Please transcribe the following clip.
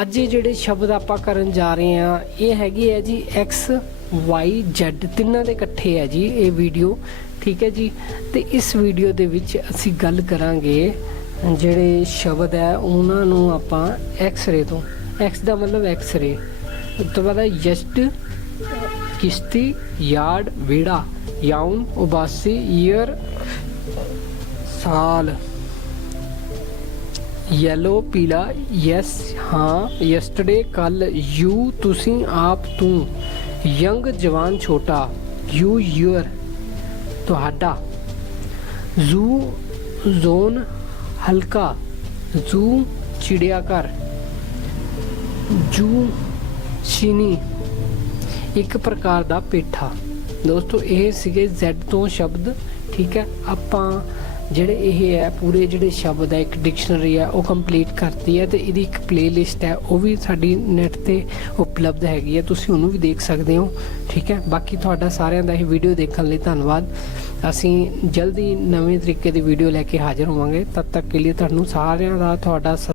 ਅੱਜ ਇਹ ਜਿਹੜੇ ਸ਼ਬਦ ਆਪਾਂ ਕਰਨ ਜਾ ਰਹੇ ਹਾਂ, ਇਹ ਹੈਗੇ ਹੈ ਜੀ ਐਕਸ ਵਾਈ z, ਤਿੰਨਾਂ ਦੇ ਇਕੱਠੇ ਹੈ ਜੀ ਇਹ ਵੀਡੀਓ ਠੀਕ ਹੈ ਜੀ? ਤੇ ਇਸ ਵੀਡੀਓ ਦੇ ਵਿੱਚ ਅਸੀਂ ਗੱਲ ਕਰਾਂਗੇ ਜਿਹੜੇ ਸ਼ਬਦ ਹੈ, ਉਹਨਾਂ ਨੂੰ ਆਪਾਂ ਐਕਸ-ਰੇ ਤੋਂ। ਐਕਸ ਦਾ ਮਤਲਬ ਐਕਸ-ਰੇ ਉਸ ਤੋਂ ਬਾਅਦ ਯਸਟ, ਕਿਸ਼ਤੀ, ਯਾਰਡ ਵੇੜਾ ਯਾਉਨ, ਉਬਾਸੀ, ਈਅਰ, ਸਾਲ। ਯੈਲੋ ਪੀਲਾ ਯੈਸ ਹਾਂ ਯੈਸਟਰਡੇ ਕੱਲ ਯੂ ਤੁਸੀਂ ਆਪ ਤੂੰ ਯੰਗ ਜਵਾਨ ਛੋਟਾ ਯੂ ਯੂਅਰ ਤੁਹਾਡਾ ਜ਼ੂ ਜ਼ੋਨ ਹਲਕਾ ਜ਼ੂ ਚਿੜਿਆ ਘਰ ਜੂ ਚੀਨੀ ਇੱਕ ਪ੍ਰਕਾਰ ਦਾ ਪੇਠਾ। ਦੋਸਤੋ, ਇਹ ਸੀਗੇ Z ਤੋਂ ਸ਼ਬਦ, ਠੀਕ ਹੈ? ਆਪਾਂ ਜਿਹੜੇ ਇਹ ਹੈ, ਪੂਰੇ ਜਿਹੜੇ ਸ਼ਬਦ ਹੈ, ਇੱਕ ਡਿਕਸ਼ਨਰੀ ਹੈ, ਉਹ ਕੰਪਲੀਟ ਕਰਤੀ ਹੈ ਤੇ ਇਹਦੀ ਇੱਕ ਪਲੇਲਿਸਟ ਹੈ, ਉਹ ਵੀ ਸਾਡੀ ਨੈਟ ਤੇ ਉਪਲਬਧ ਹੈਗੀ ਹੈ। ਤੁਸੀਂ ਉਹਨੂੰ ਵੀ ਦੇਖ ਸਕਦੇ ਹੋ, ਠੀਕ ਹੈ? ਬਾਕੀ ਤੁਹਾਡਾ ਸਾਰਿਆਂ ਦਾ ਇਹ ਵੀਡੀਓ ਦੇਖਣ ਲਈ ਧੰਨਵਾਦ। ਅਸੀਂ ਜਲਦੀ ਨਵੇਂ ਤਰੀਕੇ ਦੀ ਵੀਡੀਓ ਲੈ ਕੇ ਹਾਜ਼ਰ ਹੋਵਾਂਗੇ। ਤਦ ਤੱਕ ਕੇ ਲਈ ਤੁਹਾਨੂੰ ਸਾਰਿਆਂ ਦਾ ਤੁਹਾਡਾ ਸ-